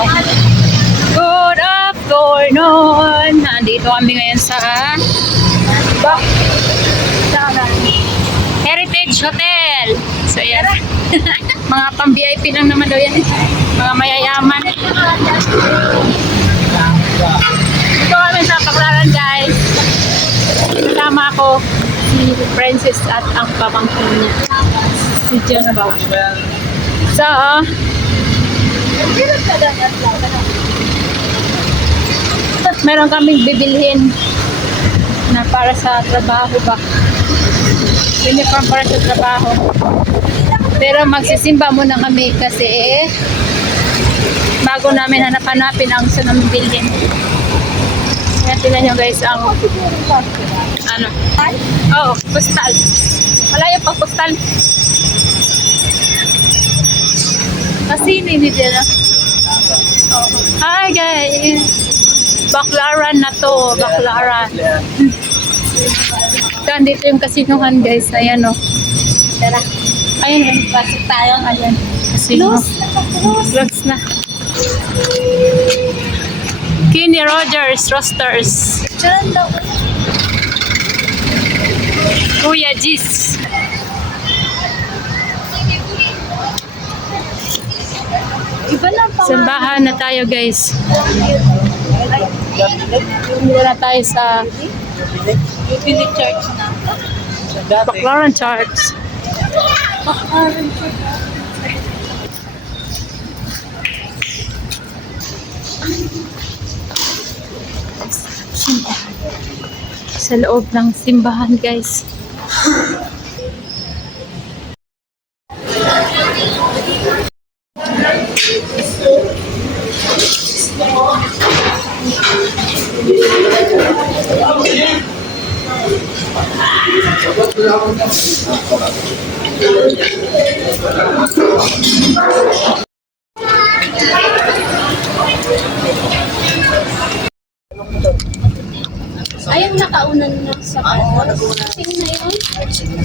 Good afternoon! Nandito kami ngayon sa Heritage Hotel. So yan. Mga pang VIP lang naman daw yan. Mga mayayaman. Ito kami sa Baclaran, guys. Kasama ako si Princess at ang pamangkin niya. Si John Bow. So, meron kaming bibilhin na para sa trabaho ba. Uniform para sa trabaho. Pero magsisimba muna kami kasi bago namin hanap-hanapin ang gusto namin bilhin. Kaya tingnan nyo guys ang ano? Oh, postal. Malayo pa postal. Kasi hindi nila. Oh. Hi guys! Baclaran na to, Baclaran. So, andito yung kasinuhan guys. Ayan o. Tara. Ayan, pasok tayo. Ayan. Kasino. Close na. Kenny Rogers Roasters. Kuya Gis. Simbahan na tayo guys. Dito na tayo sa Jubilee Church na. Baclaran Church. Baclaran Church. Simbahan. Sa loob ng simbahan guys. Ayun, nakaunan na sa panos. Sino na yun? Sige.